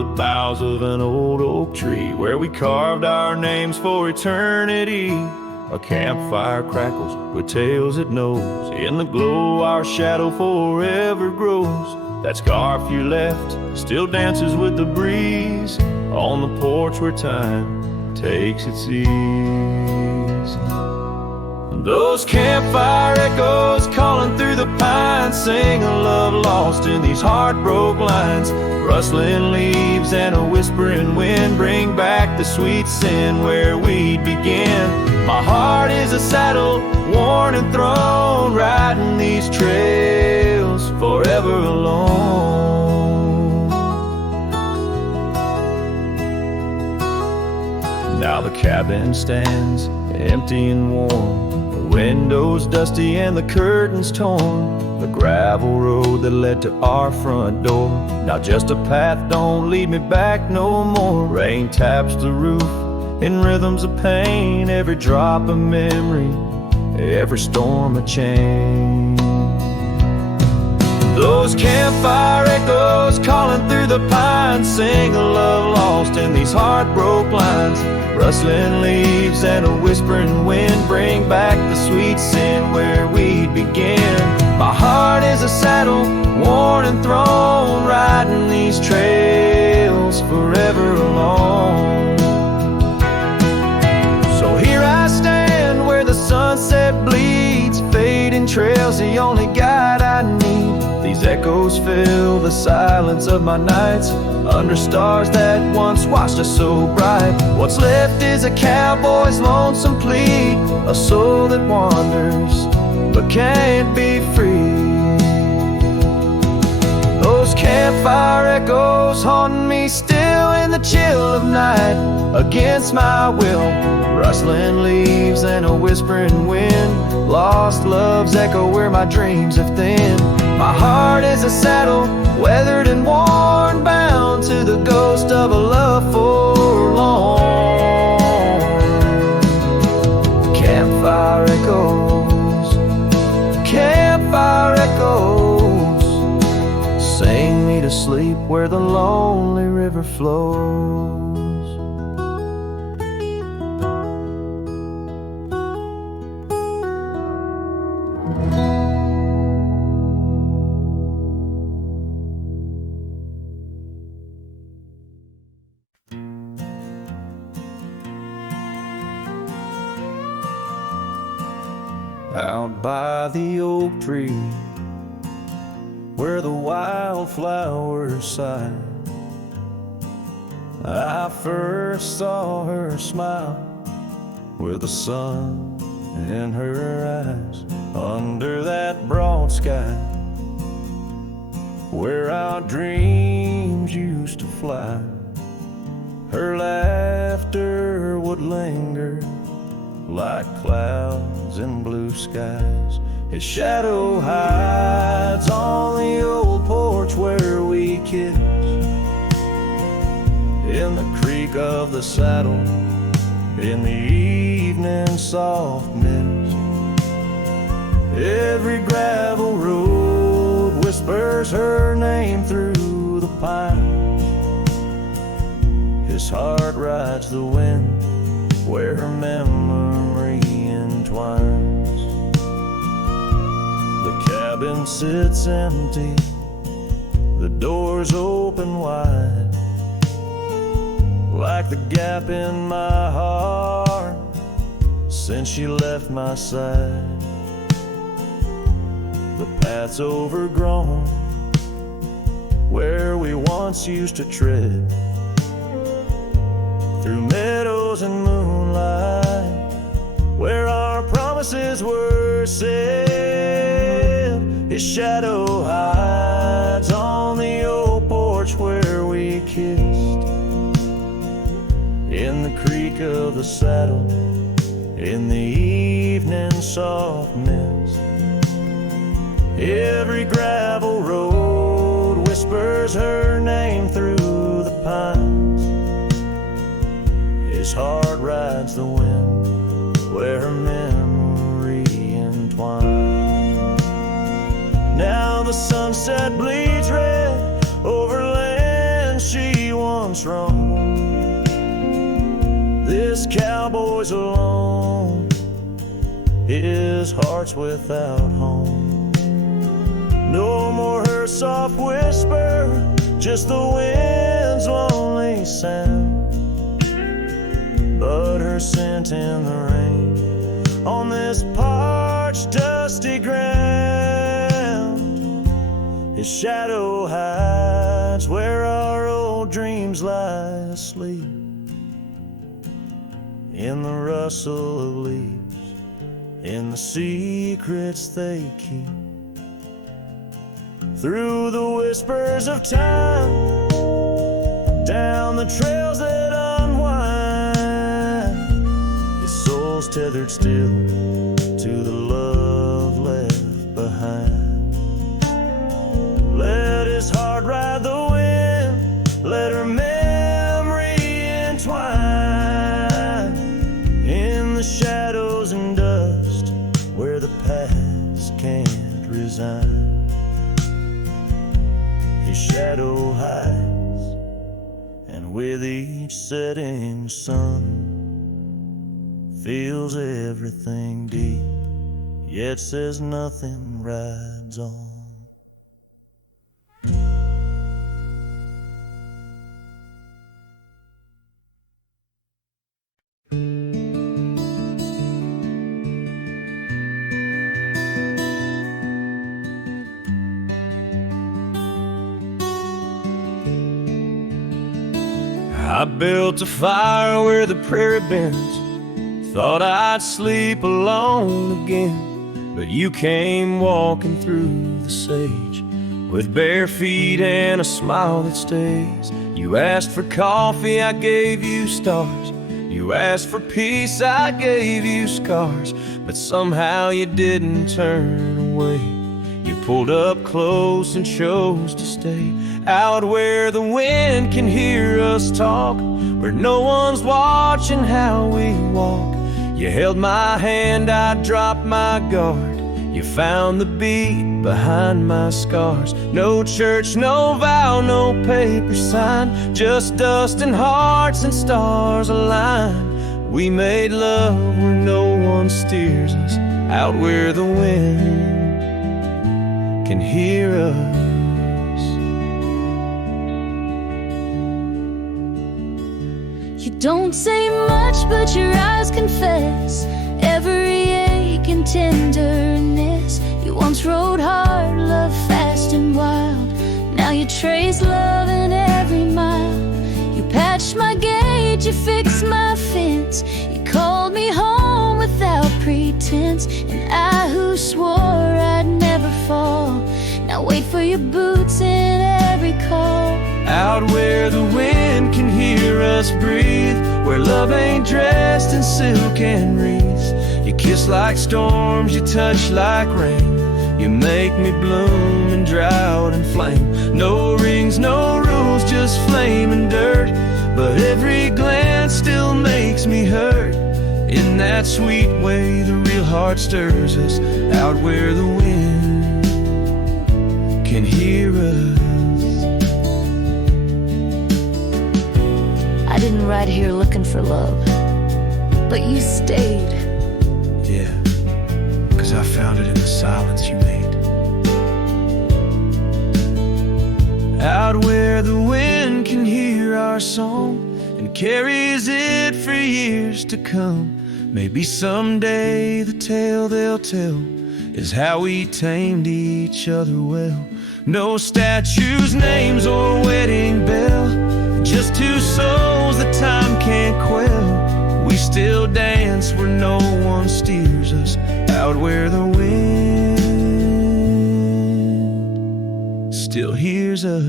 the boughs of an old oak tree where we carved our names for eternity. A campfire crackles with tales it knows. In the glow our shadow forever grows. That scarf you left still dances with the breeze on the porch where time takes its ease. Those campfire echoes calling through the pines sing a love lost in these heartbroken lines. Rustling leaves and a whispering wind bring back the sweet sin where we'd begin. My heart is a saddle, worn and thrown, riding these trails forever alone. Now the cabin stands empty and warm, the windows dusty and the curtains torn. The gravel road that led to our front door, now just a path, don't lead me back no more. Rain taps the roof in rhythms of pain, every drop a memory, every storm a change. Those campfire echoes calling through the pines sing a love lost in these heartbroken lines. Rustling leaves and a whispering wind bring back the sweet sin where we'd begin. My heart is a saddle, worn and thrown, riding these trails forever alone. So here I stand where the sunset bleeds, fading trails the only guide I need. These echoes fill the silence of my nights, under stars that once watched us so bright. What's left is a cowboy's lonesome plea, a soul that wanders but can't be free. Those campfire echoes haunting me still in the chill of night, against my will. Rustling leaves and a whispering wind, lost love's echo where my dreams have thinned. My heart is a saddle, weathered and worn, bound to the ghost of a love forlorn. Campfire echoes, campfire echoes, sing me to sleep where the lonely river flows. Out by the oak tree, where the wildflowers sigh, I first saw her smile with the sun in her eyes. Under that broad sky, where our dreams used to fly, her laughter would linger like clouds in blue skies. His shadow hides on the old porch where we kissed, in the creak of the saddle, in the evening soft mist. Every gravel road whispers her name through the pines. His heart rides the wind where her memory entwines. The cabin sits empty, the doors open wide, like the gap in my heart since she left my side. The path's overgrown where we once used to tread, through meadows and moonlight, where our promises were said. His shadow hides on the old porch where we kissed, in the creak of the saddle, in the evening soft mist. Every gravel road whispers her name through the pines. His heart rides the wind where her memory entwines. Now the sunset bleeds red over land she once once roamed. This cowboy's alone, his heart's without home. No more her soft whisper, just the wind's lonely sound. But her scent in the rain on this parched, dusty ground. His shadow hides where our old dreams lie asleep, in the rustle of leaves, in the secrets they keep. Through the whispers of time, down the trails that unwind, his soul's tethered still to the love left behind. Let his heart ride the wind, let her memory entwine in the shadows and dust where the past can't resign. His shadow hides, and with each setting sun, feels everything deep, yet says nothing, rides on. I built a fire where the prairie bends, thought I'd sleep alone again. But you came walking through the sage with bare feet and a smile that stays. You asked for coffee, I gave you stars. You asked for peace, I gave you scars. But somehow you didn't turn away. You pulled up close and chose to stay out where the wind can hear us talk, where no one's watching how we walk. You held my hand, I dropped my guard. You found the beat behind my scars. No church, no vow, no paper sign, just dust and hearts and stars aligned. We made love where no one steers us, out where the wind can hear us. You don't say much, but your eyes confess every ache and tenderness. You once rode hard, loved fast and wild. Now you trace love in every mile. You patched my gate, you fixed my fence. You called me home without pretense. And I who swore I'd never fall, now wait for your boots in every call. Out where the wind can hear us breathe, where love ain't dressed in silk and wreaths. You kiss like storms, you touch like rain. You make me bloom in drought and flame. No rings, no rules, just flame and dirt. But every glance still makes me hurt. In that sweet way the real heart stirs us, out where the wind can hear us. I didn't ride here looking for love, but you stayed. Yeah, 'cause I found it in the silence you made. Out where the wind can hear our song and carries it for years to come. Maybe someday the tale they'll tell is how we tamed each other well. No statues, names, or wedding bell, just two souls that time can't quell. We still dance where no one steers us, out where the wind still hears us.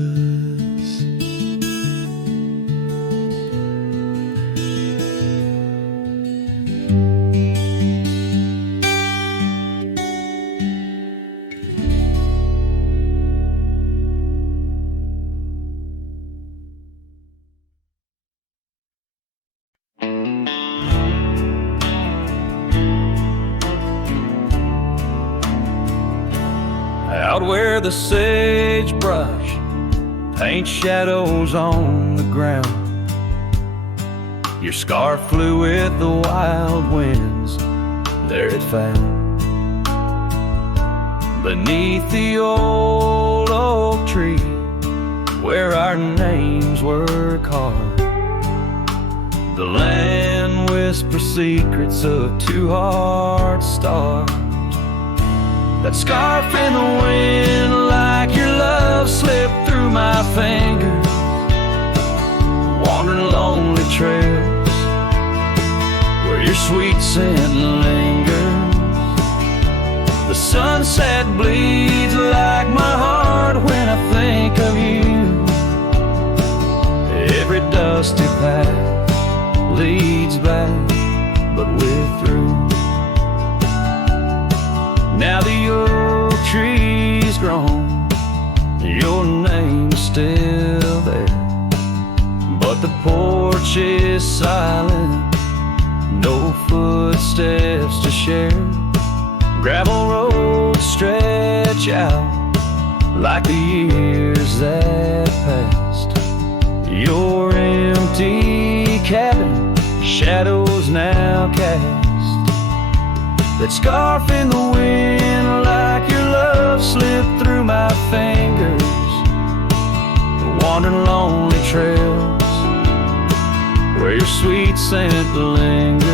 Out where the sagebrush paints shadows on the ground, Your scarf flew with the wild winds. There it found beneath the old oak tree where our names were carved. The land whispers secrets of two hearts starved. That scarf in the wind, like your love, slipped through my fingers, wandering lonely trails where your sweet scent lingers. The sunset bleeds like my heart when I think of you. Every dusty path leads back, but we're through. Now the oak tree's grown, your name's still there, but the porch is silent, no footsteps to share. Gravel roads stretch out like the years that passed. Your empty cabin, shadows now cast. That scarf in the wind, like your love, slipped through my fingers, wandering lonely trails where your sweet scent lingers.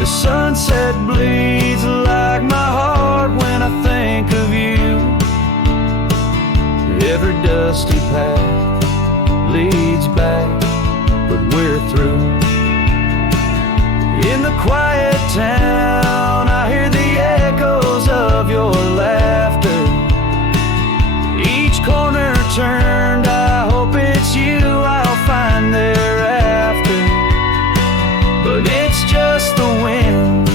The sunset bleeds like my heart when I think of you. Every dusty path leads back, but we're through. In the quiet town, I hear the echoes of your laughter. Each corner turned, I hope it's you I'll find thereafter. But it's just the wind,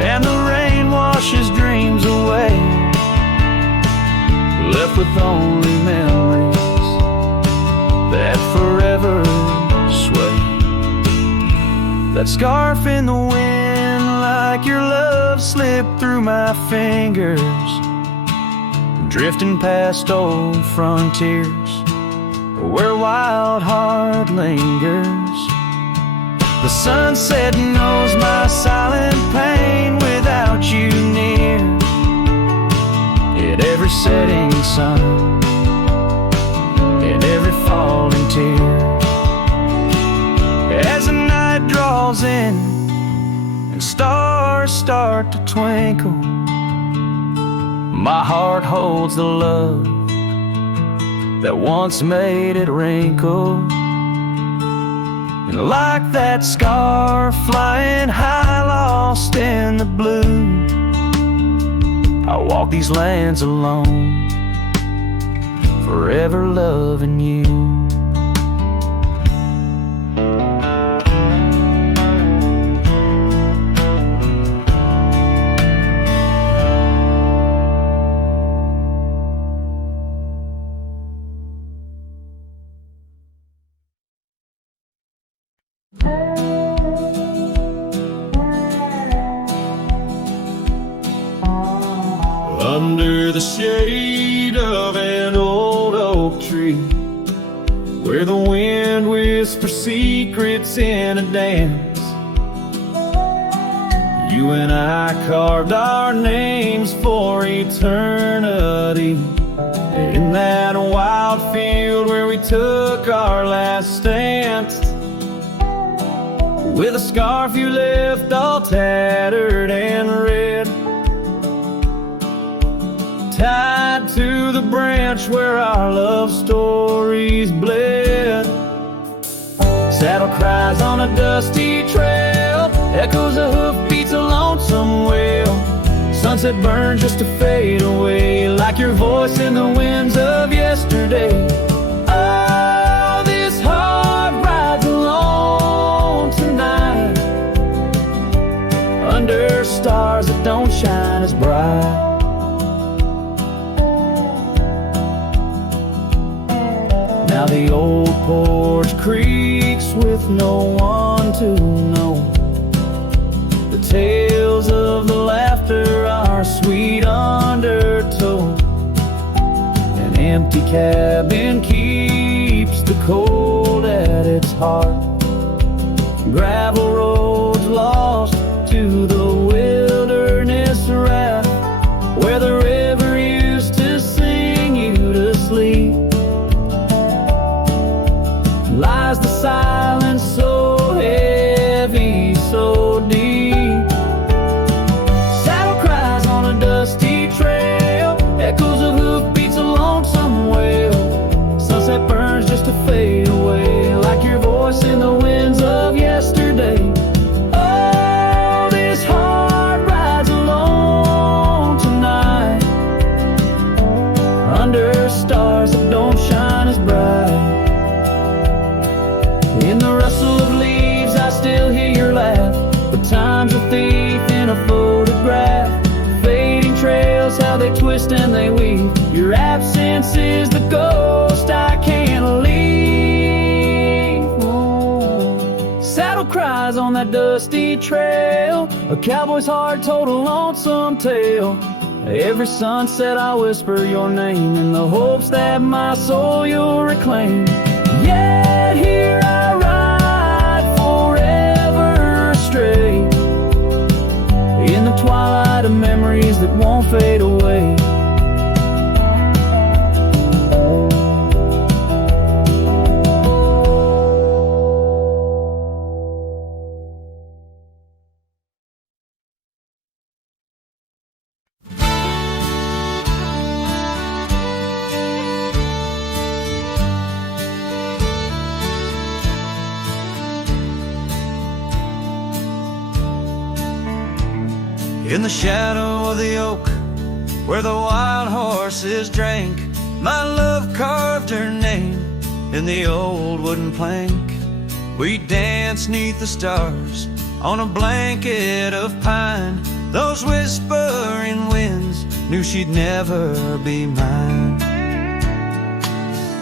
and the rain washes dreams away, left with only memories that forever sway. That scarf in the wind, like your love, slipped through my fingers, drifting past old frontiers where wild heart lingers. The sunset knows my silent pain without you near. In every setting sun, in every falling tear, as the night draws in and stars start to twinkle, my heart holds the love that once made it wrinkle. And like that scarf flying high, lost in the blue, I walk these lands alone, forever loving you. Under the shade of an old oak tree, where the wind whispers secrets in a dance, you and I carved our names for eternity. In that wild field where we took our last stance, with a scarf you left all tattered and red, tied to the branch where our love stories bled. Saddle cries on a dusty trail, echoes of hoofbeats, a lonesome wail. Sunset burns just to fade away, like your voice in the winds of yesterday. Oh, this heart rides alone tonight, under stars that don't shine as bright. Now the old porch creaks with no one to know. The tales of the laughter are sweet undertow. An empty cabin keeps the cold at its heart. gravel roads lost to the wilderness raft, where the river used to sing you to sleep. Lies the silence so heavy, so deep. Saddle cries on a dusty trail, echoes of hoofbeats, a lonesome wail. Sunset burns just to fade away, like your voice in the winds of yesterday. Oh, this heart rides alone tonight, under stars that don't shine as bright. In the rustle of leaves I still hear your laugh, but time's a thief in a photograph. Fading trails, how they twist and they weave. Your absence is the ghost I can't leave. Oh. Saddle cries on that dusty trail, a cowboy's heart told a lonesome tale. Every sunset I whisper your name in the hopes that my soul you'll reclaim. Yet here I ride forever astray, in the twilight of memories that won't fade away. In the shadow of the oak, where the wild horses drank, my love carved her name in the old wooden plank. We danced 'neath the stars on a blanket of pine. Those whispering winds knew she'd never be mine.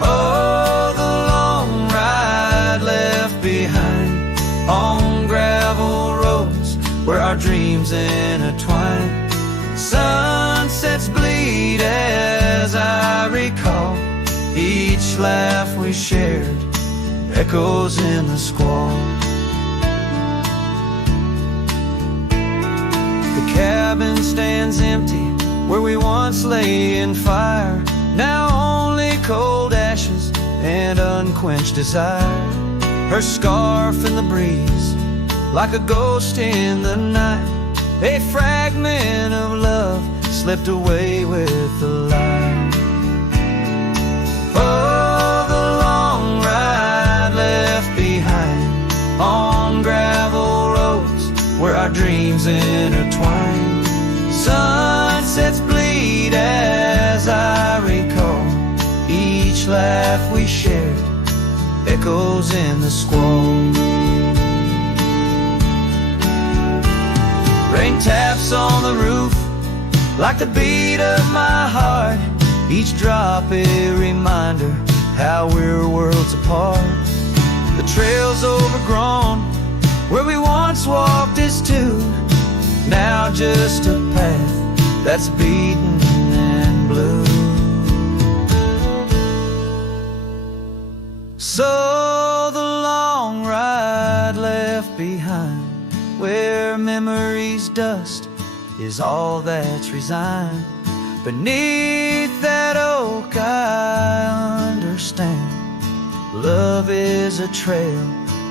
Oh, the long ride left behind on gravel roads where our dreams intertwine. Sunsets bleed as I recall each laugh we shared, echoes in the squall. The cabin stands empty where we once lay in fire, now only cold ashes and unquenched desire. Her scarf in the breeze, like a ghost in the night, a fragment of love slipped away with the light. Oh, the long ride left behind on gravel roads where our dreams intertwine. Sunsets bleed as I recall each laugh we shared, echoes in the squall. Rain taps on the roof like the beat of my heart, each drop a reminder how we're worlds apart. The trail's overgrown where we once walked as two, now just a path that's beaten and blue. So the long ride left behind, where memory's dust is all that's resigned. Beneath that oak I understand, love is a trail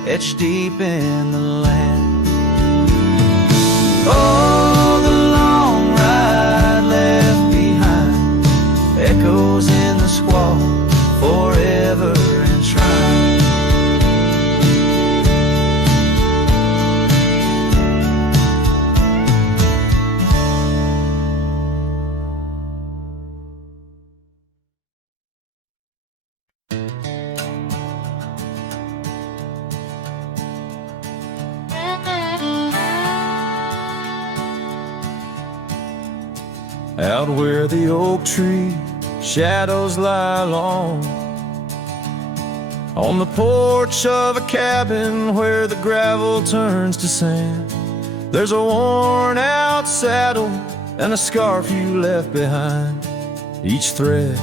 etched deep in the land. Oh, the long ride left behind, echoes in the squall, forever enshrined. Out where the oak tree shadows lie long, on the porch of a cabin where the gravel turns to sand, there's a worn out saddle and a scarf you left behind, each thread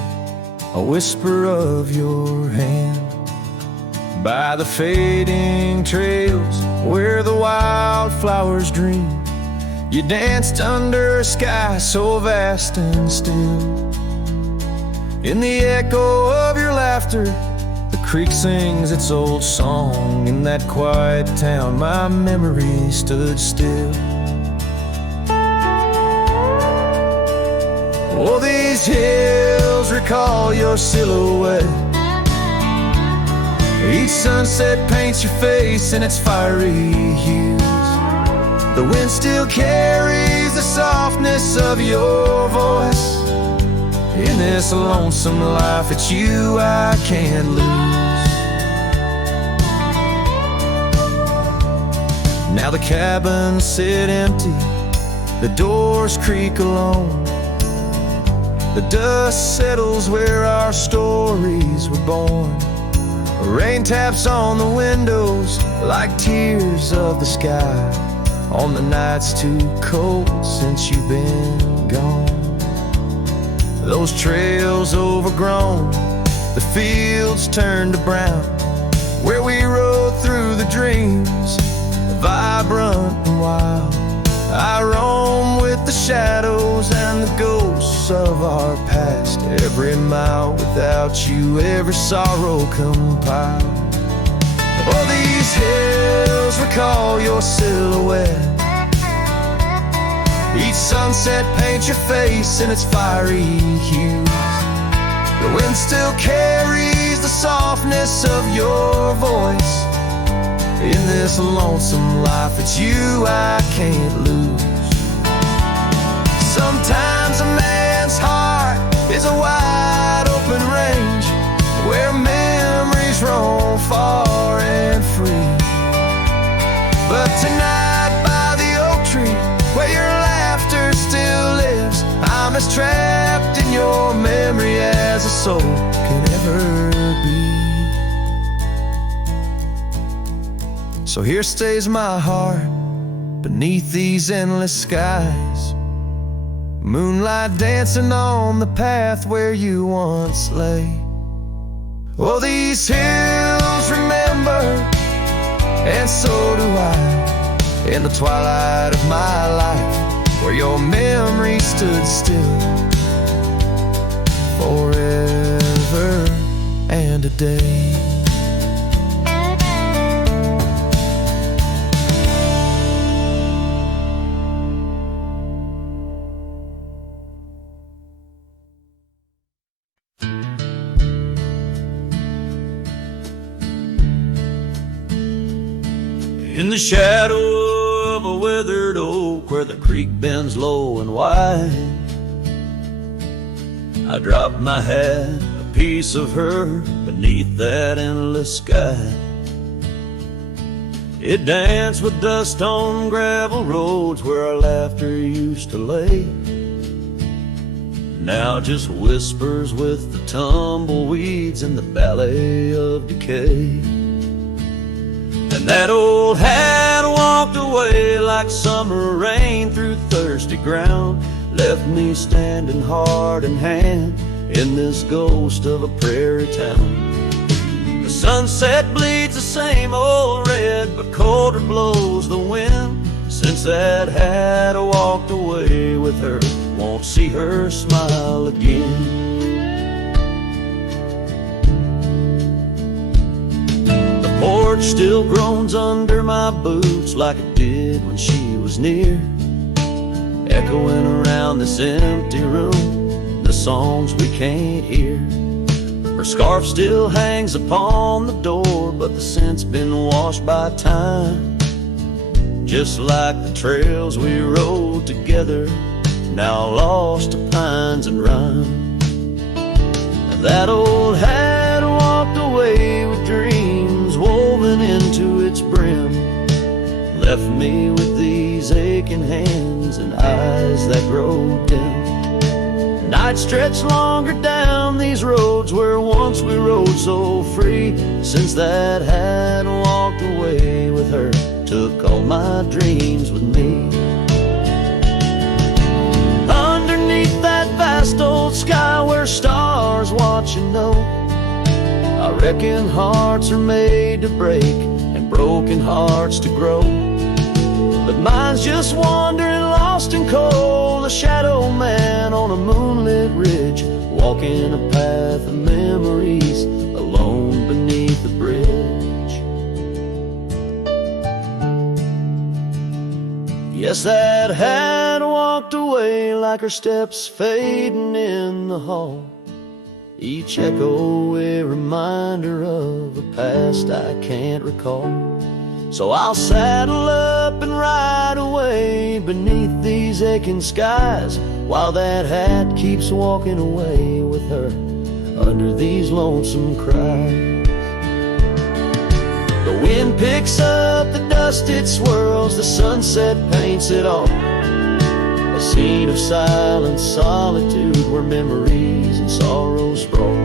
a whisper of your hand. by the fading trails where the wildflowers dream. You danced under a sky so vast and still. In the echo of your laughter, the creek sings its old song. In that quiet town, my memory stood still. Oh, these hills recall your silhouette. Each sunset paints your face in its fiery hues. The wind still carries the softness of your voice. In this lonesome life, it's you I can't lose. Now the cabins sit empty, the doors creak alone. The dust settles where our stories were born. Rain taps on the windows like tears of the sky on the nights too cold since you've been gone. Those trails overgrown, the fields turned to brown, where we rode through the dreams, vibrant and wild. I roam with the shadows and the ghosts of our past. Every mile without you, every sorrow compiled. Oh, these hills recall your silhouette. Each sunset paints your face in its fiery hues. The wind still carries the softness of your voice. In this lonesome life, it's you I can't lose. Sometimes a man's heart is a wide open range where memories roam far and free. But tonight by the oak tree, where your laughter still lives, I'm as trapped in your memory as a soul can ever be. So here stays my heart beneath these endless skies, moonlight dancing on the path where you once lay. Oh, these hills remember, and so do I. In the twilight of my life, where your memory stood still forever and a day. In the shadow of a withered oak where the creek bends low and wide, I dropped my hat, a piece of her, beneath that endless sky. It danced with dust on gravel roads where our laughter used to lay. Now just whispers with the tumbleweeds in the valley of decay. And that old hat walked away like summer rain through thirsty ground, left me standing heart in hand in this ghost of a prairie town. The sunset bleeds the same old red, but colder blows the wind. Since that hat walked away with her, won't see her smile again. Porch still groans under my boots like it did when she was near, echoing around this empty room, the songs we can't hear. Her scarf still hangs upon the door, but the scent's been washed by time, just like the trails we rode together, now lost to pines and rime. And that old hat walked away with dreams woven into its brim, left me with these aching hands and eyes that grow dim. Night stretched longer down these roads where once we rode so free. Since that hat walked away with her, took all my dreams with me. Underneath that vast old sky where stars watch and know, I reckon hearts are made to break and broken hearts to grow, but mine's just wandering lost and cold, a shadow man on a moonlit ridge, walking a path of memories alone beneath the bridge. Yes, that hat walked away like her steps fading in the hall, each echo a reminder of a past I can't recall. So I'll saddle up and ride away beneath these aching skies, while that hat keeps walking away with her under these lonesome cries. The wind picks up the dust, it swirls, the sunset paints it all, a scene of silent solitude where memories and sorrows sprawl.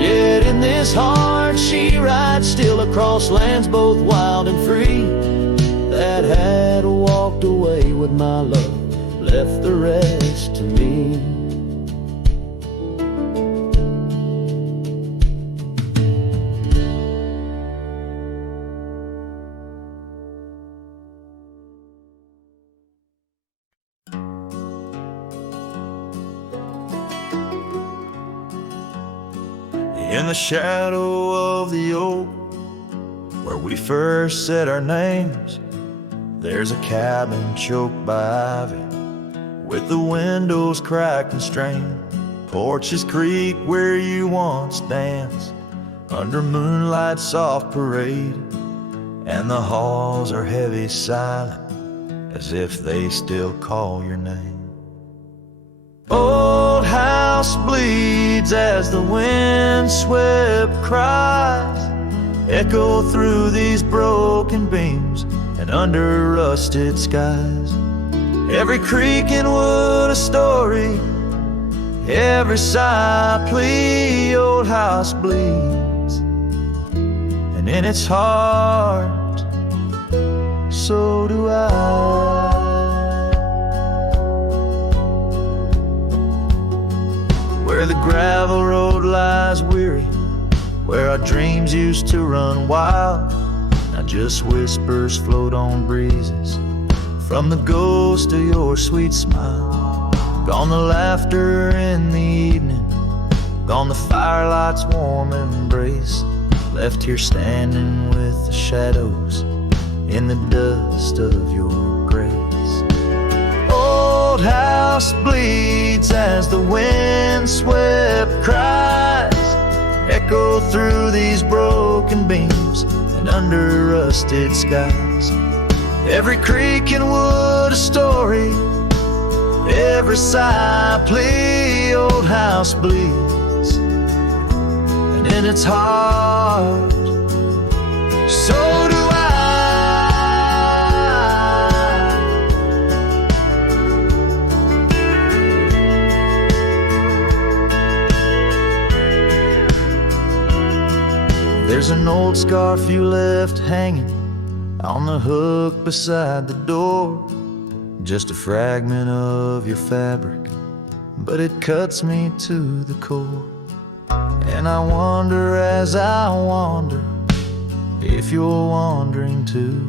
Yet in this heart she rides still across lands both wild and free. That had walked away with my love, left the rest to me. In the shadow of the oak, where we first said our names, there's a cabin choked by ivy, with the windows cracked and strained. Porches creak where you once danced, under moonlight's soft parade, and the halls are heavy silent, as if they still call your name. Old house bleeds as the wind-swept cries echo through these broken beams and under rusted skies. Every creak in wood a story, every sigh a plea. Old house bleeds, and in its heart, so do I. Where the gravel road lies weary, where our dreams used to run wild, now just whispers float on breezes from the ghost of your sweet smile. Gone the laughter in the evening, gone the firelight's warm embrace, left here standing with the shadows in the dust of your grace. Old house bleeds as the wind-swept cries echo through these broken beams and under rusted skies. Every creak in wood a story, every sigh a plea. Old house bleeds, and in its heart, so do I. There's an old scarf you left hanging on the hook beside the door, just a fragment of your fabric, but it cuts me to the core. And I wonder as I wander if you're wandering too,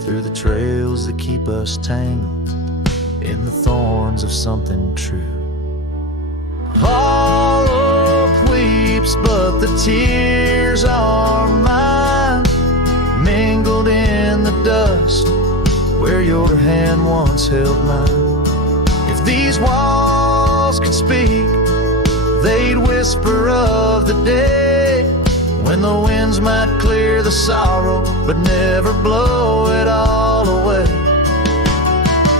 through the trails that keep us tangled in the thorns of something true. All hope weeps, but the tears are mine, mingled in the dust where your hand once held mine. If these walls could speak, they'd whisper of the day when the winds might clear the sorrow but never blow it all away.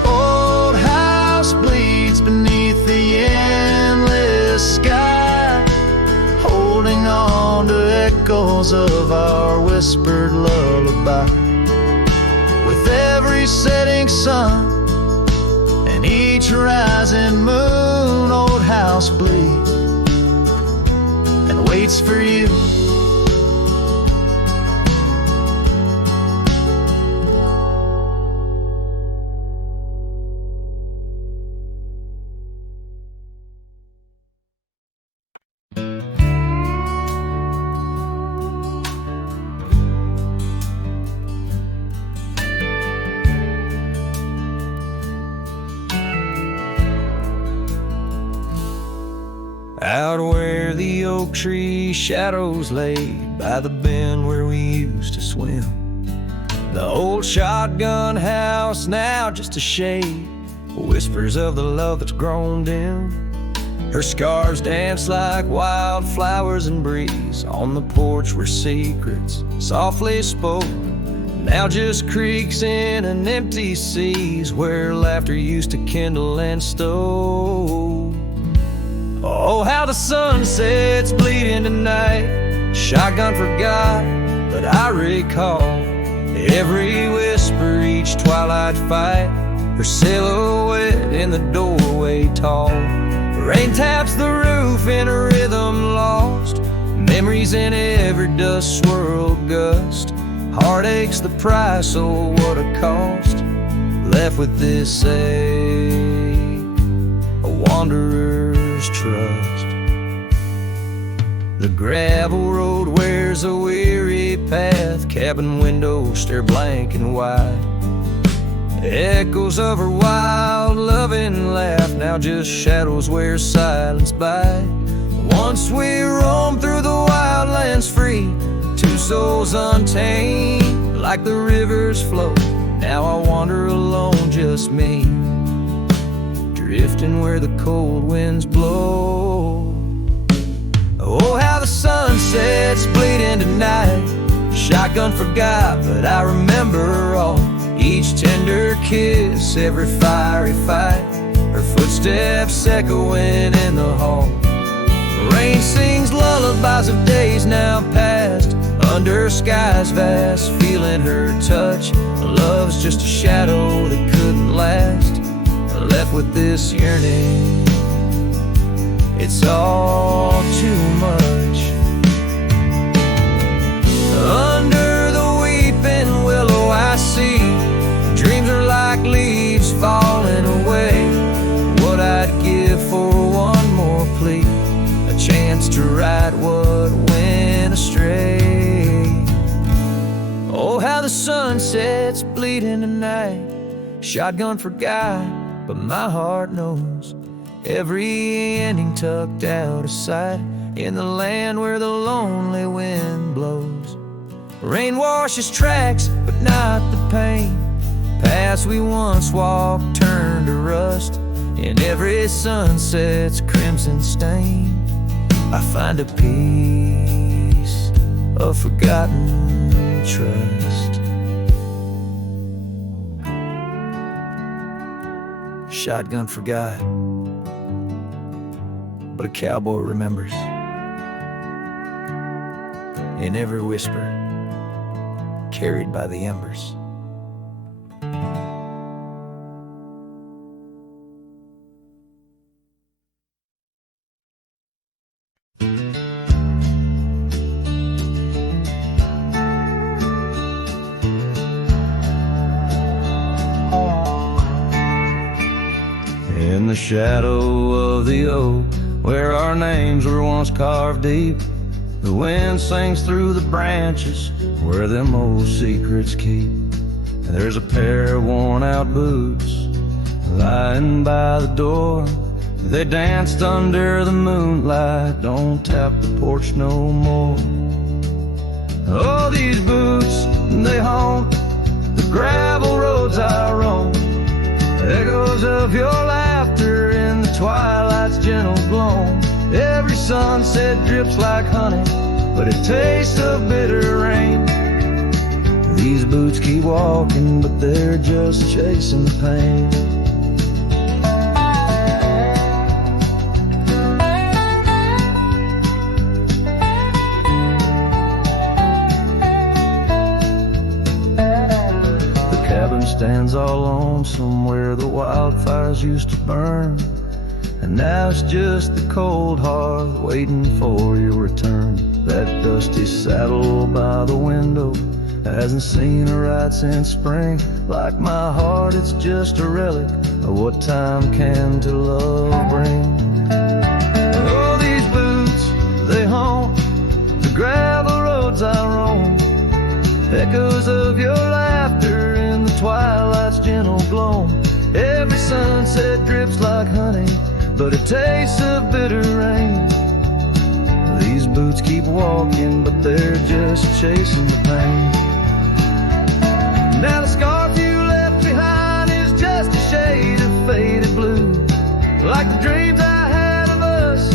Old house bleeds beneath the endless sky, holding on to echoes of our whispered lullaby. With every setting sun and each rising moon, old house bleeds and waits for you. out where the oak tree shadows lay by the bend where we used to swim. The old shotgun house now just a shade, whispers of the love that's grown dim. Her scars dance like wildflowers in breeze on the porch where secrets softly spoke. Now just creaks in an empty seas where laughter used to kindle and stow. Oh, how the sunsets bleed into night. Shotgun forgot, but I recall every whisper, each twilight fight. Her silhouette in the doorway tall. Rain taps the roof in a rhythm lost. Memories in every dust swirled gust. Heartache's the price, oh what a cost. Left with this ache, a wanderer's trust. The gravel road wears a weary path. Cabin windows stare blank and wide. Echoes of her wild loving laugh, now just shadows where silence by. Once we roamed through the wildlands free, two souls untamed like the rivers flow. Now I wander alone, just me, drifting where the cold winds blow. Oh, how the sunsets bleed into night. Shotgun forgot, but I remember all. Each tender kiss, every fiery fight. Her footsteps echoing in the hall. The rain sings lullabies of days now past. Under skies vast, feeling her touch. Love's just a shadow that couldn't last. Left with this yearning, it's all too much. Under the weeping willow I see dreams are like leaves falling away. What I'd give for one more plea, a chance to right what went astray. Oh, how the sunsets bleed into night. Shotgun forgot, but my heart knows every ending tucked out of sight. In the land where the lonely wind blows, rain washes tracks, but not the pain. Paths we once walked turn to rust. In every sunset's crimson stain, I find a piece of forgotten trust. Shotgun forgot, but a cowboy remembers. In every whisper, carried by the embers. In the shadow of the oak, where our names were once carved deep, the wind sings through the branches where them old secrets keep. And there's a pair of worn out boots lying by the door. They danced under the moonlight, don't tap the porch no more. Oh, these boots, they haunt the gravel roads I roam. Echoes of your laughter in the twilight's gentle gloam. Every sunset drips like honey, but it tastes of bitter rain. These boots keep walking, but they're just chasing the pain. The cabin stands all lonesome where the wildfires used to burn. And now it's just the cold hearth waiting for your return. That dusty saddle by the window hasn't seen a ride since spring. Like my heart, it's just a relic of what time can to love bring. Oh, these boots, they haunt the gravel roads I roam. Echoes of your laughter in the twilight's gentle gloam. Every sunset drips like honey, but it tastes of bitter rain. These boots keep walking, but they're just chasing the pain. Now the scarf you left behind is just a shade of faded blue, like the dreams I had of us,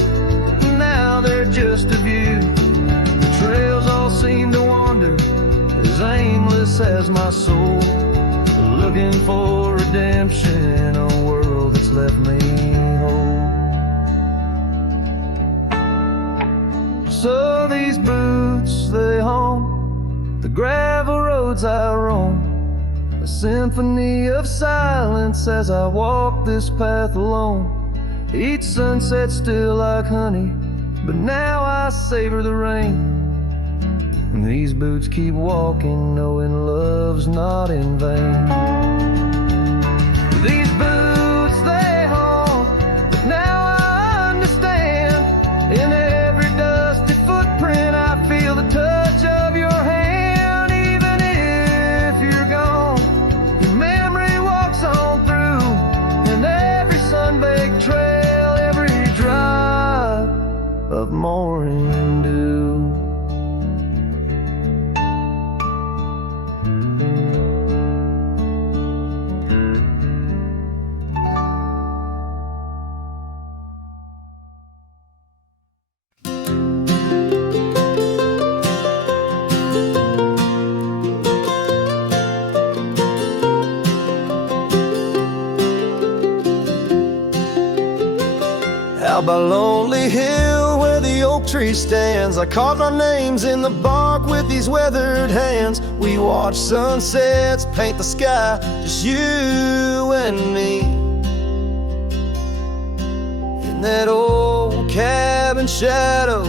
now they're just a view. The trails all seem to wander, as aimless as my soul, looking for redemption in a world that's left me whole. So these boots, they haunt the gravel roads I roam, a symphony of silence as I walk this path alone. Each sunset still like honey, but now I savor the rain. And these boots keep walking, knowing love's not in vain. These boots, they haunt, but now I understand. In every dusty footprint I feel the touch of your hand. Even if you're gone, your memory walks on through, and every sun-baked trail, every drop of morning dew. Out by Lonely Hill where the oak tree stands, I carved our names in the bark with these weathered hands. We watch sunsets paint the sky, just you and me. In that old cabin shadow,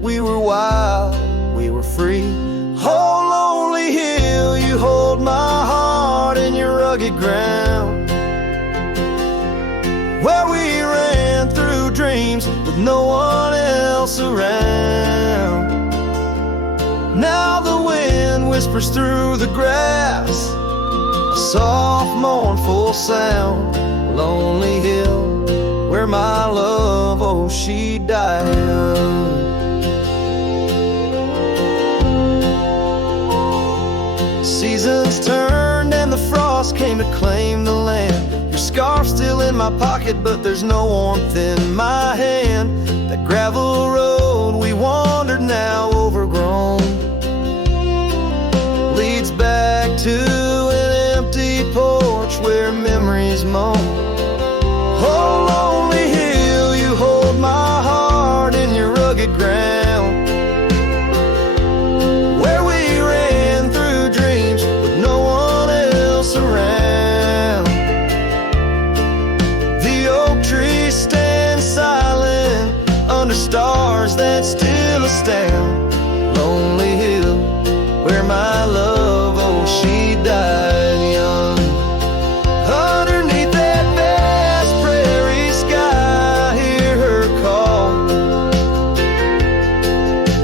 we were wild, we were free. Oh, Lonely Hill, you hold my heart in your rugged ground, where we ran through dreams with no one else around. Now the wind whispers through the grass, a soft mournful sound. Lonely Hill, where my love, oh, she died young. Seasons turned and the frost came to claim the land. Your scarf's still in my pocket, but there's no warmth in my hand. That gravel road we wandered, now overgrown, leads back to an empty porch where memories moan. Oh, Lonely Hill, you hold my heart in your rugged ground, where we ran through dreams with no one else around. The oak tree stands silent under stars that still astound. Lonely Hill, where my love, oh, she died young. Underneath that vast prairie sky, I hear her call.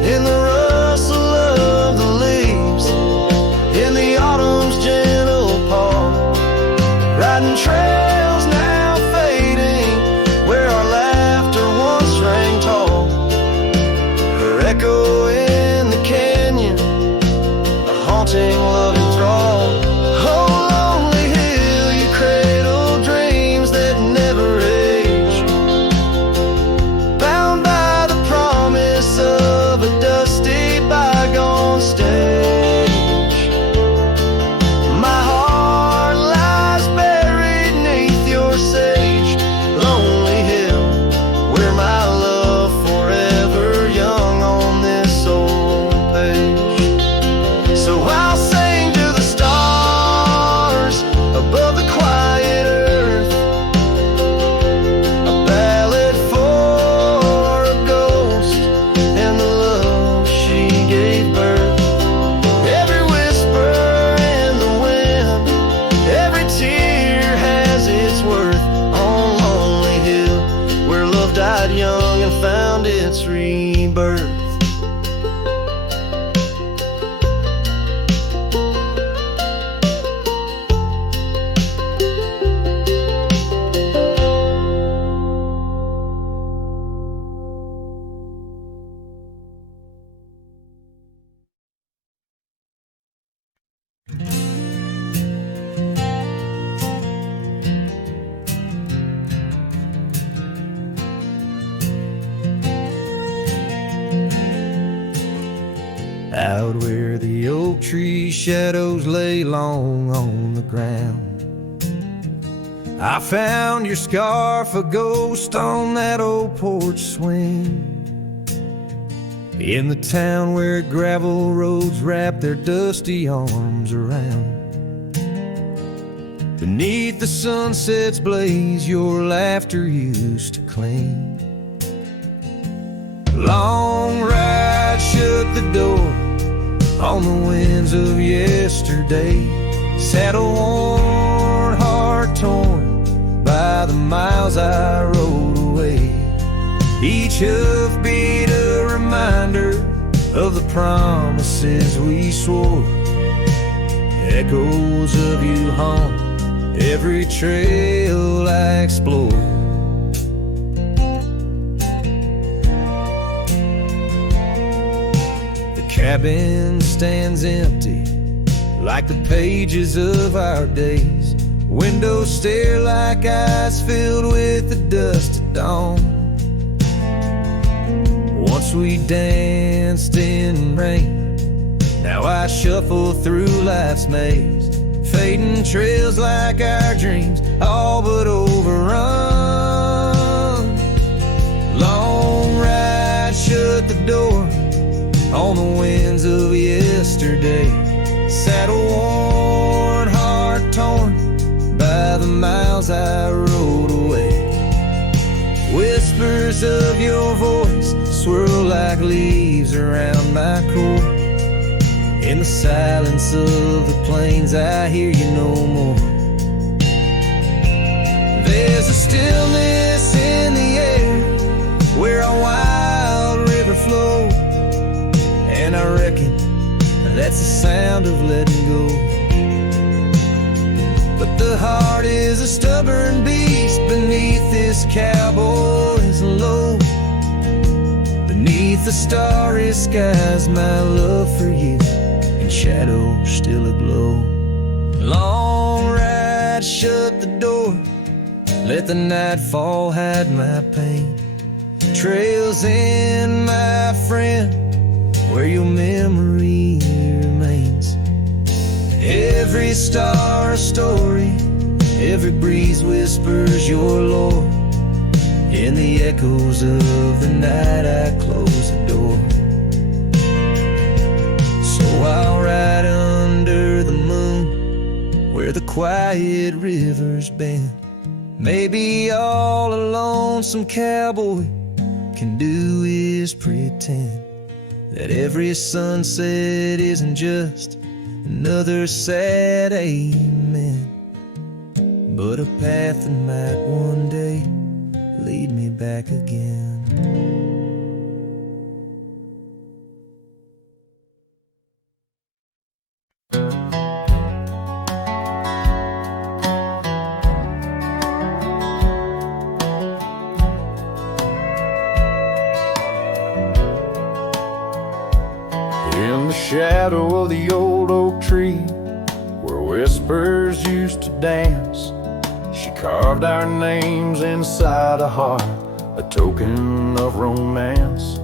In the rustle of the leaves, in the autumn's gentle paw, riding trails now fading, where our laughter once rang tall. Her echo in the canyon, a haunting love enthrall. Oh, Lonely Hill, you cradle dreams that never age, bound by the promise of a dusty bygone stage. My heart lies buried neath your sage. Lonely Hill, where my love forever young on this old page. So I'll sing to the stars above the quiet earth, a ballad for a ghost and the love she gave birth. Every whisper in the wind, every tear has its worth. On Lonely Hill, where love died young and found its rebirth. out where the oak tree shadows lay long on the ground. I found your scarf, a ghost on that old porch swing. In the town where gravel roads wrap their dusty arms around. Beneath the sunset's blaze, your laughter used to cling. Long ride shut the door on the winds of yesterday. Saddle worn, heart torn by the miles I rode away. Each hoofbeat a reminder of the promises we swore. Echoes of you haunt every trail I explore. The cabin stands empty like the pages of our days. Windows stare like eyes filled with the dust of dawn. Once we danced in rain, now I shuffle through life's maze. Fading trails like our dreams, all but overrun. Long ride shut the door on the winds of yesterday. Saddle worn, heart torn by the miles I rode away. Whispers of your voice swirl like leaves around my core. In the silence of the plains I hear you no more. There's a stillness in the air where a wild river flows, and I reckon that's the sound of letting go. But the heart is a stubborn beast beneath this cowboy's load. Beneath the starry skies, my love for you in shadow still aglow. Long ride, shut the door, let the nightfall hide my pain. Trails in, my friend, where your memory remains. Every star a story, every breeze whispers your lore. In the echoes of the night I close the door. So I'll ride under the moon where the quiet rivers bend. Maybe all a lonesome cowboy can do is pretend that every sunset isn't just another sad amen, but a path that might one day lead me back again. In the shadow of the old oak tree where whispers used to dance, she carved our names inside a heart, a token of romance.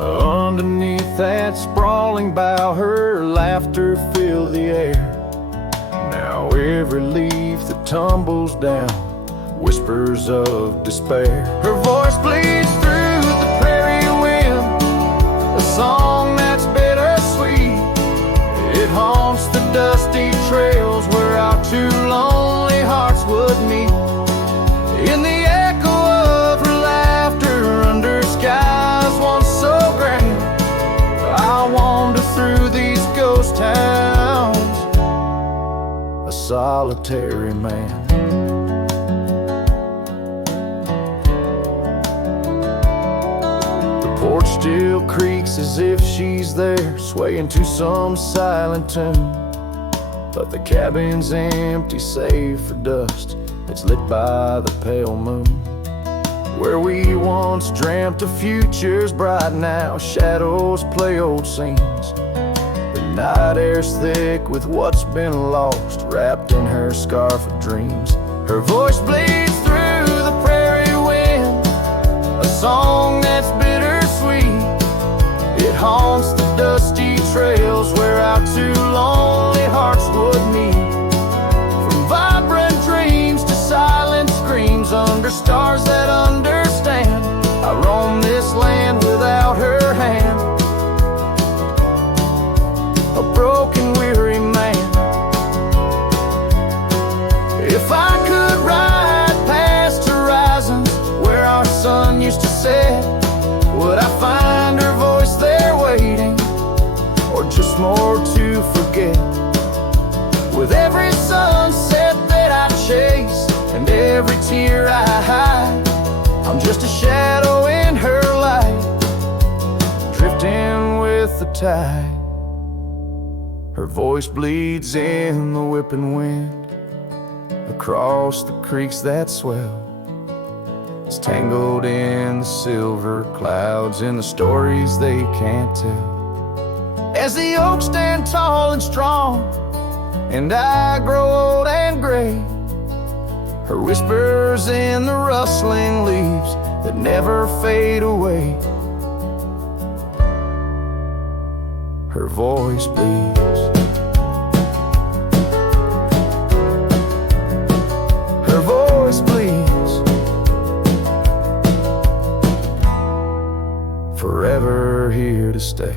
Underneath that sprawling bough, her laughter filled the air. Now every leaf that tumbles down whispers of despair. Her voice bleeds through the prairie wind, a song that's bittersweet. It haunts the dusty trails where our two lonely hearts would meet. In the echo of her laughter under skies once so grand, I wander through these ghost towns, a solitary man. The porch still creaks as if she's there, swaying to some silent tune. But the cabin's empty save for dust that's lit by the pale moon. Where we once dreamt of futures bright, now shadows play old scenes. The night air's thick with what's been lost, wrapped in her scarf of dreams. Her voice bleeds through the prairie wind, a song that's bittersweet. It haunts the dusty trail under stars that understand. I roam this land without her hand, a broken, weary man. If I could ride past horizons where our sun used to set, would I find her voice there waiting, or just more to forget? With every sunset that I chase and every tear I hide, I'm just a shadow in her light, drifting with the tide. Her voice bleeds in the whipping wind across the creeks that swell. It's tangled in the silver clouds and the stories they can't tell. As the oaks stand tall and strong and I grow old and gray, her whispers in the rustling leaves that never fade away. Her voice bleeds. Her voice bleeds. Forever here to stay.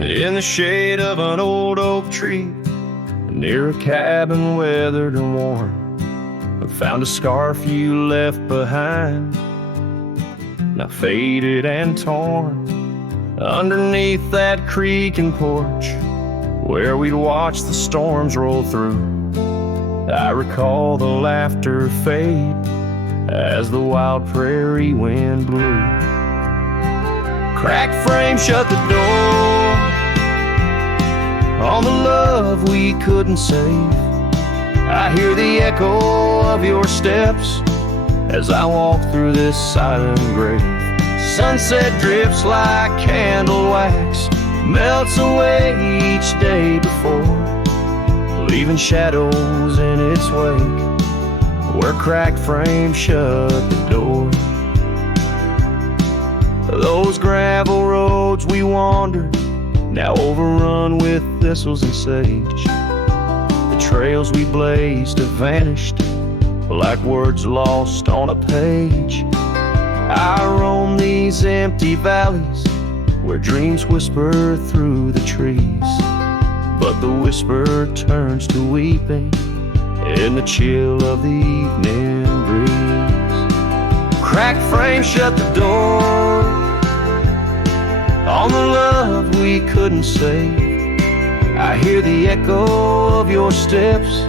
In the shade of an old oak tree, near a cabin weathered and worn, I found a scarf you left behind, now faded and torn. Underneath that creaking porch, where we'd watch the storms roll through, I recall the laughter fade as the wild prairie wind blew. Cracked frame shut the door on the love we couldn't save. I hear the echo of your steps as I walk through this silent grave. Sunset drips like candle wax, melts away each day before, leaving shadows in its wake where cracked frames shut the door. Those gravel roads we wandered, now overrun with thistles and sage. The trails we blazed have vanished like words lost on a page. I roam these empty valleys where dreams whisper through the trees, but the whisper turns to weeping in the chill of the evening breeze. Cracked frame shut the door on the love we couldn't save. I hear the echo of your steps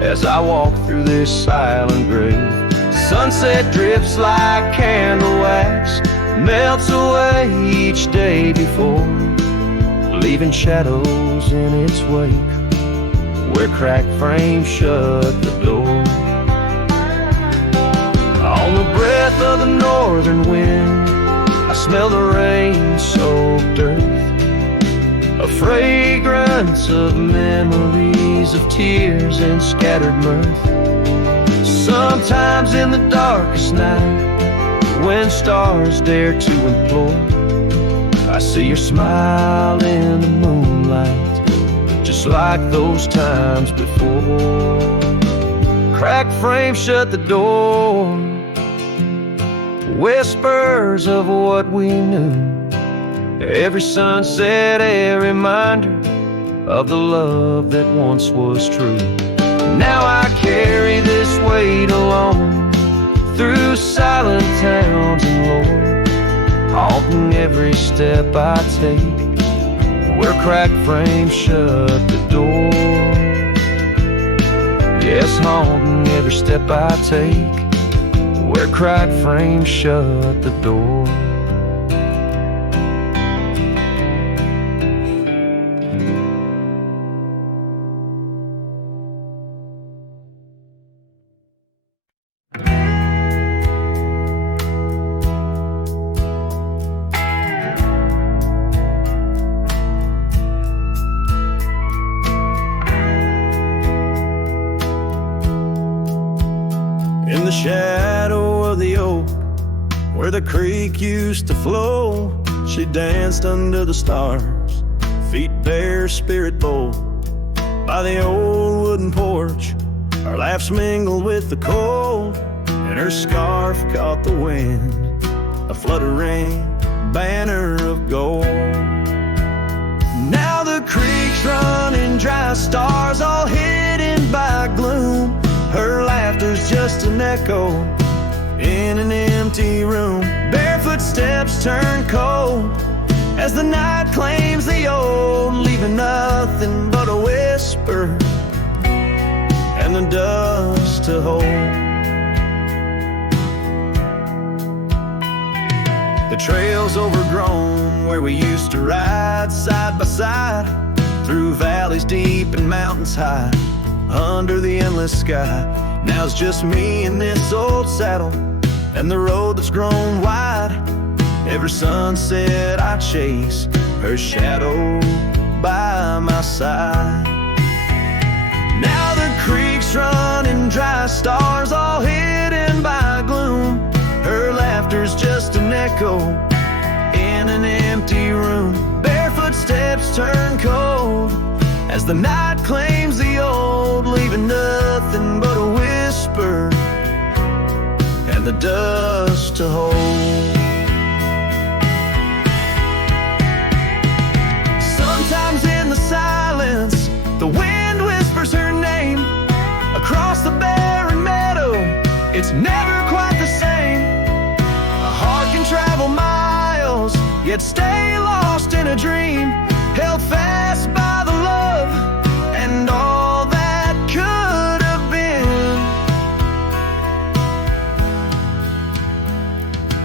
as I walk through this silent grave. Sunset drips like candle wax, melts away each day before, leaving shadows in its wake where cracked frames shut the door. On the breath of the northern wind, I smell the rain-soaked earth, a fragrance of memories of tears and scattered mirth. Sometimes in the darkest night, when stars dare to implore, I see your smile in the moonlight, just like those times before. Cracked frame shut the door, whispers of what we knew. Every sunset a reminder of the love that once was true. Now I carry this weight alone through silent towns and lore, haunting every step I take where cracked frames shut the door. Yes, haunting every step I take where cracked frames shut the door. In the shadow of the oak where the creek used to flow, She danced under the stars, feet bare, spirit bold, by the old wooden porch. Our laughs mingled with the cold, and her scarf caught the wind, a fluttering banner of gold. Now the creek's running dry, stars all hidden by gloom. Her laughter's just an echo in an empty room. Barefoot steps turn cold as the night claims the old, leaving nothing but a whisper and the dust to hold. The trail's overgrown where we used to ride side by side, through valleys deep and mountains high, under the endless sky. Now it's just me in this old saddle, and the road that's grown wide. Every sunset I chase, her shadow by my side. Now the creek's running dry, stars all hidden by gloom. Her laughter's just an echo in an empty room. Barefoot steps turn cold as the night claims the old, leaving nothing but a whisper and the dust to hold. Sometimes in the silence, the wind whispers her name across the barren meadow. It's never quite the same. A heart can travel miles, yet stay lost in a dream, held fast by the love and all that could have been.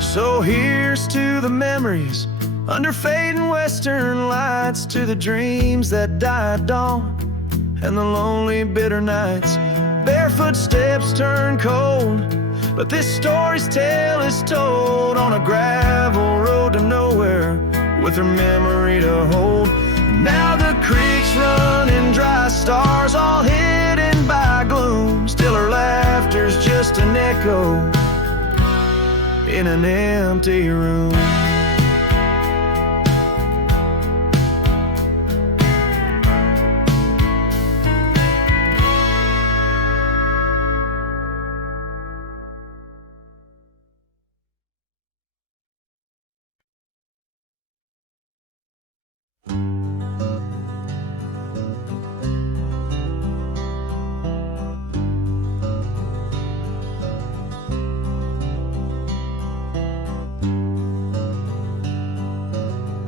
So here's to the memories under fading western lights, to the dreams that die at dawn and the lonely bitter nights. Barefoot steps turn cold, but this story's tale is told on a gravel road to nowhere, with her memory to hold. Now the creek's running dry, stars all hidden by gloom. Still her laughter's just an echo in an empty room.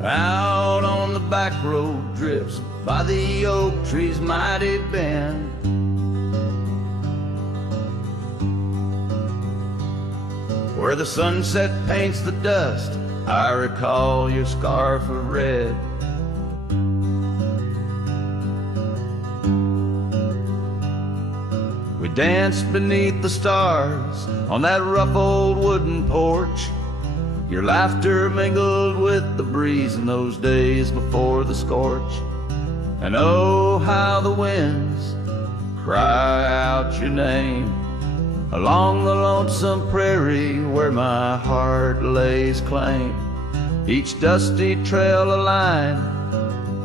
Out on the back road drifts by the oak tree's mighty bend, where the sunset paints the dust, I recall your scarf of red. We danced beneath the stars on that rough old wooden porch. Your laughter mingled with the breeze in those days before the scorch. And oh, how the winds cry out your name along the lonesome prairie where my heart lays claim. Each dusty trail a line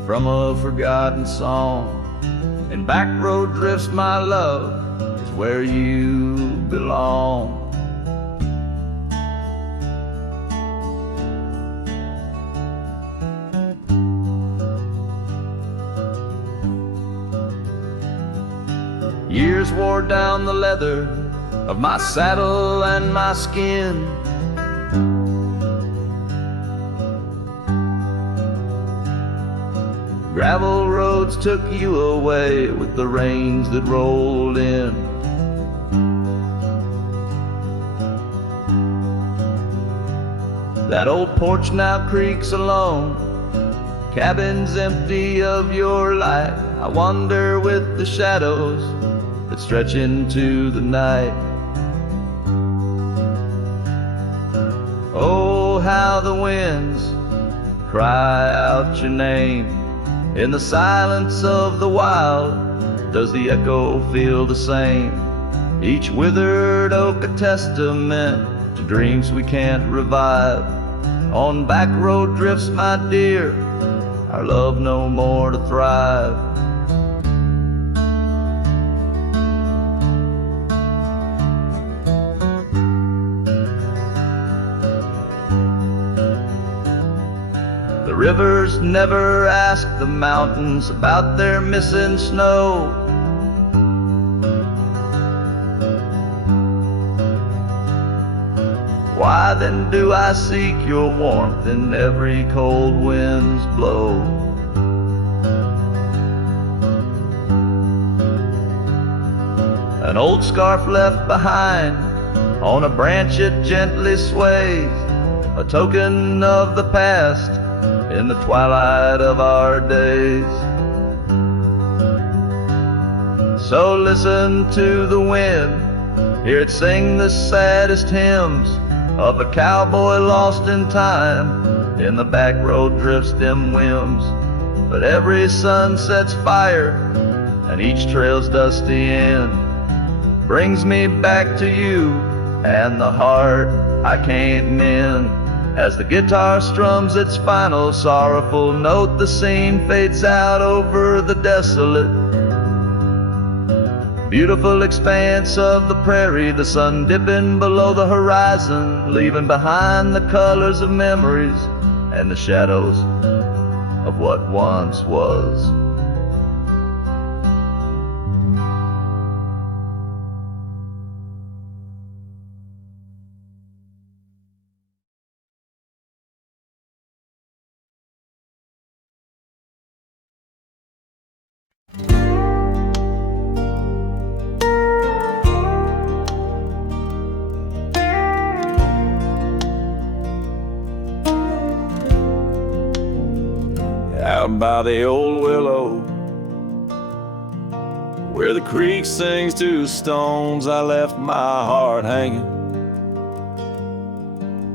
from a forgotten song, and back road drifts, my love, is where you belong. Years wore down the leather of my saddle and my skin. Gravel roads took you away with the rains that rolled in. That old porch now creaks alone, cabins empty of your light. I wander with the shadows that stretch into the night. Oh, how the winds cry out your name. In the silence of the wild, does the echo feel the same? Each withered oak a testament to dreams we can't revive. On back road drifts, my dear, our love no more to thrive. The rivers never ask the mountains about their missing snow. Why then do I seek your warmth in every cold wind's blow? An old scarf left behind on a branch it gently sways, a token of the past in the twilight of our days. So listen to the wind, hear it sing the saddest hymns of a cowboy lost in time in the back road drifts dim whims. But every sun sets fire and each trail's dusty end brings me back to you and the heart I can't mend. As the guitar strums its final sorrowful note, the scene fades out over the desolate, beautiful expanse of the prairie, the sun dipping below the horizon, leaving behind the colors of memories and the shadows of what once was. Out by the old willow, where the creek sings to stones, I left my heart hanging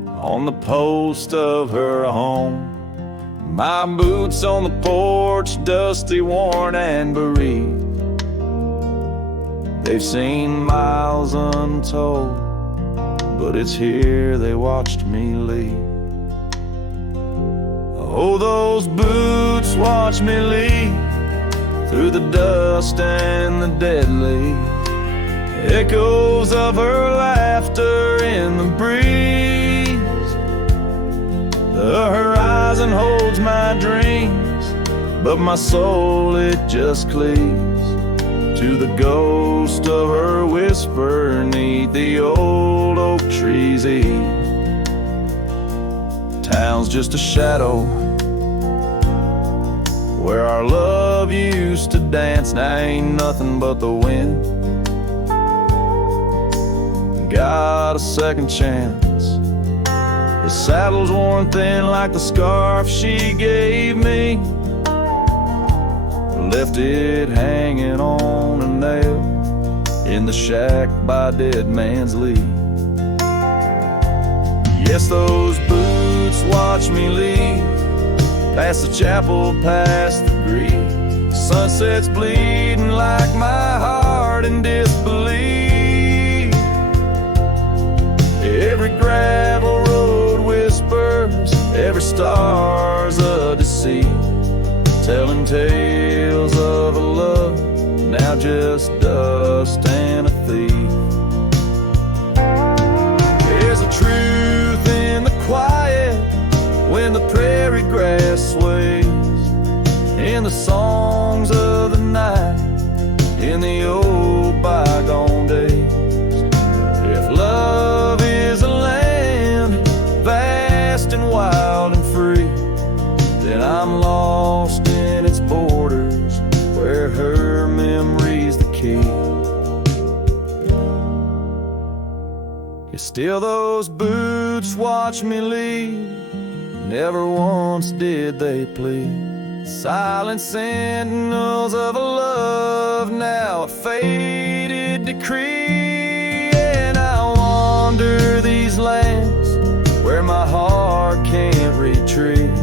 on the post of her home. My boots on the porch, dusty, worn, and bereaved. They've seen miles untold, but it's here they watched me leave. Oh, those boots watch me leave through the dust and the dead leaves. Echoes of her laughter in the breeze. The horizon holds my dreams, but my soul, it just cleaves to the ghost of her whisper 'neath the old oak tree's eave. Town's just a shadow where our love used to dance. Now ain't nothing but the wind. Got a second chance. The saddle's worn thin like the scarf she gave me. Left it hanging on a nail in the shack by Dead Man's Leave. Yes, those boots watch me leave, past the chapel, past the grief. Sunset's bleeding like my heart in disbelief. Every gravel road whispers, every star's a deceit, telling tales of a love now just dust and a thief. There's a truth in the quiet when the prairie grass sways, in the songs of the night, in the old bygone days. If love is a land vast and wild and free, then I'm lost in its borders where her memory's the key. Yet still those boots watch me leave, never once did they plead. Silent sentinels of a love, now a faded decree. And I wander these lands where my heart can't retreat.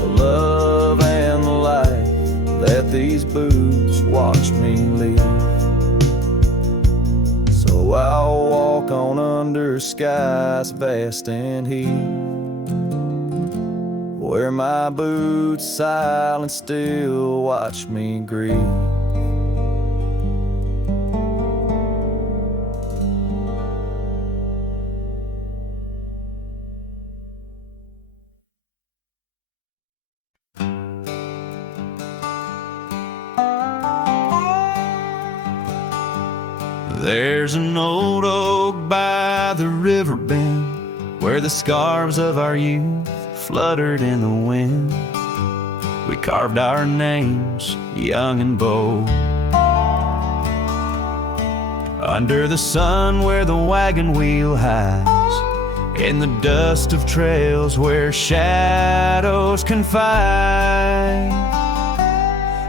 The love and the life that these boots watch me leave. So I'll walk on under skies vast and heat, where my boots silent still watch me grieve. There's an old oak by the river bend where the scarves of our youth fluttered in the wind. We carved our names, young and bold, under the sun where the wagon wheel hides, in the dust of trails where shadows confide.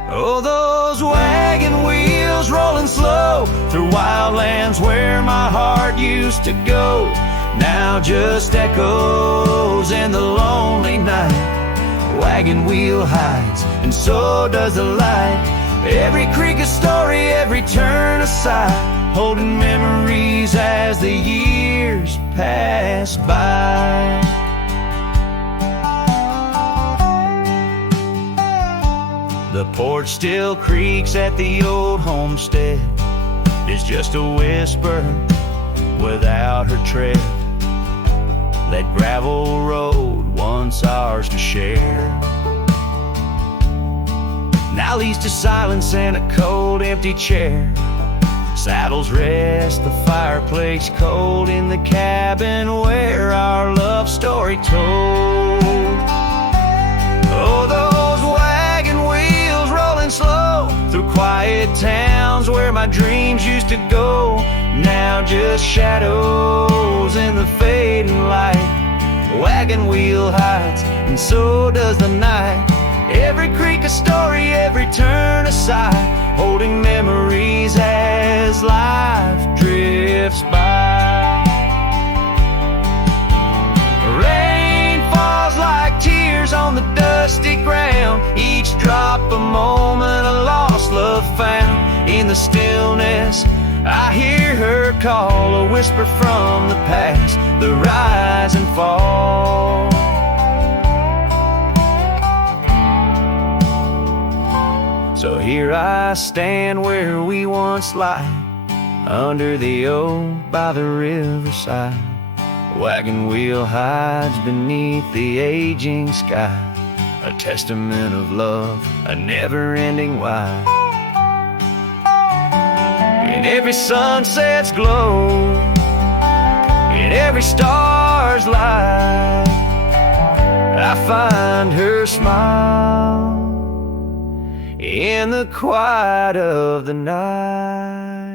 Oh, those wagon wheels rolling slow through wildlands where my heart used to go, now just echoes in the lonely night. Wagon wheel hides, and so does the light. Every creek a story, every turn a sigh, holding memories as the years pass by. The porch still creaks at the old homestead. It's just a whisper without her tread. That gravel road once ours to share, now leads to silence and a cold empty chair. Saddles rest, the fireplace cold in the cabin where our love story told. Oh, those wagon wheels rolling slow through quiet towns where my dreams used to go, now just shadows in the fading light. Wagon wheel hides, and so does the night. Every creek a story, every turn a sigh, holding memories as life drifts by. Rain falls like tears on the dusty ground, each drop a moment, a lost love found. In the stillness I hear her call, a whisper from the past, the rise and fall. So here I stand where we once lie, under the oak by the riverside. Wagon wheel hides beneath the aging sky, a testament of love, a never-ending why. In every sunset's glow, in every star's light, I find her smile in the quiet of the night.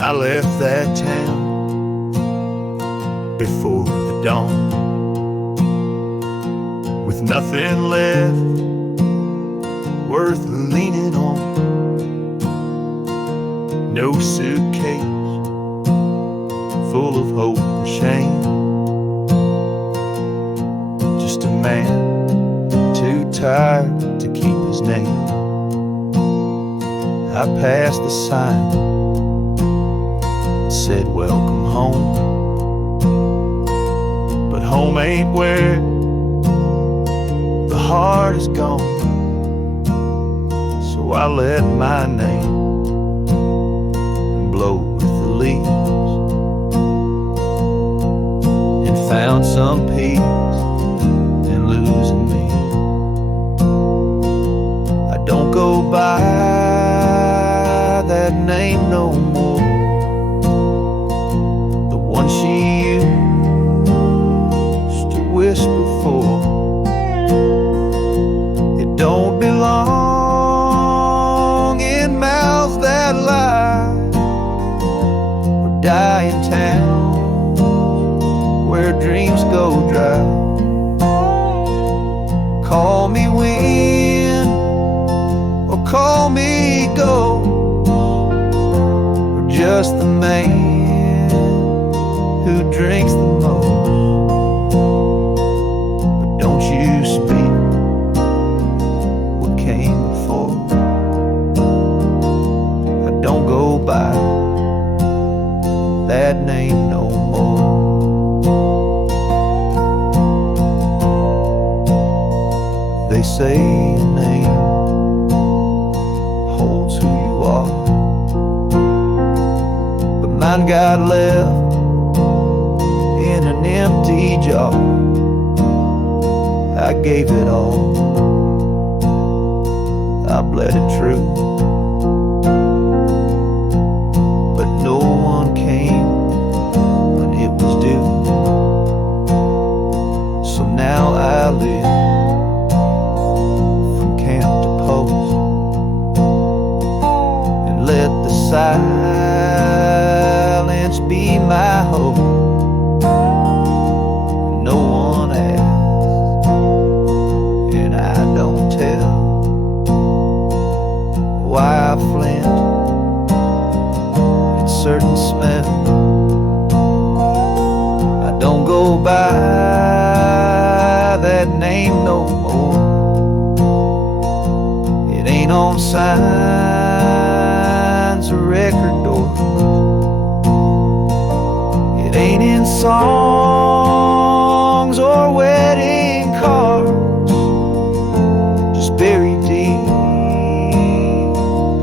I left that town before the dawn, with nothing left worth leaning on. No suitcase full of hope and shame, just a man too tired to keep his name. I passed the sign, said welcome home, but home ain't where the heart is gone. So I let my name blow with the leaves, and found some peace in losing me. I don't go by that name no more, she used to whisper for. It don't belong in mouths that lie, or die in towns where dreams go dry. Call me wind, or call me ghost, or just the man who drinks the most, but don't They say your name holds who you are, but mine got left in an empty jar. I gave it all, I bled it true, but no one came when it was due. So now I live from camp to post, and let the silence be my hope. No one asks, and I don't tell why I flint at certain smell. I don't go by that name no more. It ain't on signs or record doors. It ain't in songs or wedding cards. Just buried deep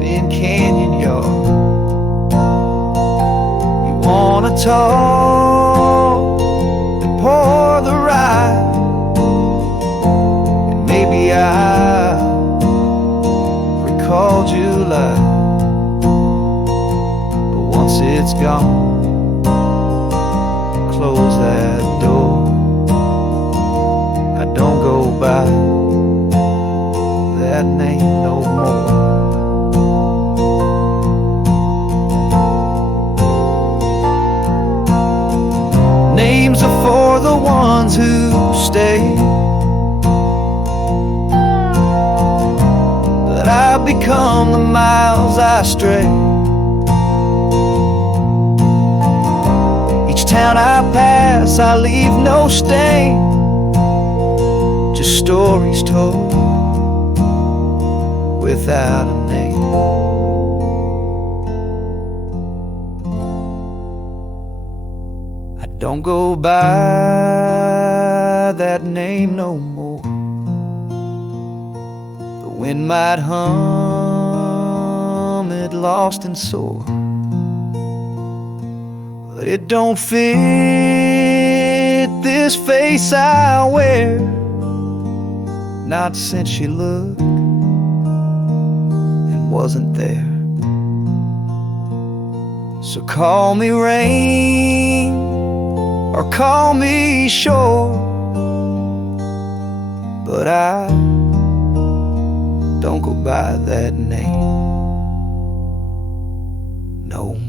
in canyon yard. You wanna talk and pour the ride, and maybe I recall July, but once it's gone, close that door. I don't go by that name no more. Names are for the ones who stay, but I've become the miles I stray. Each town I pass, I leave no stain, just stories told without a name. I don't go by that name no more. The wind might hum it lost and sore, but it don't fit this face I wear, not since you looked and wasn't there. So call me rain or call me shore, but I don't go by that name no more.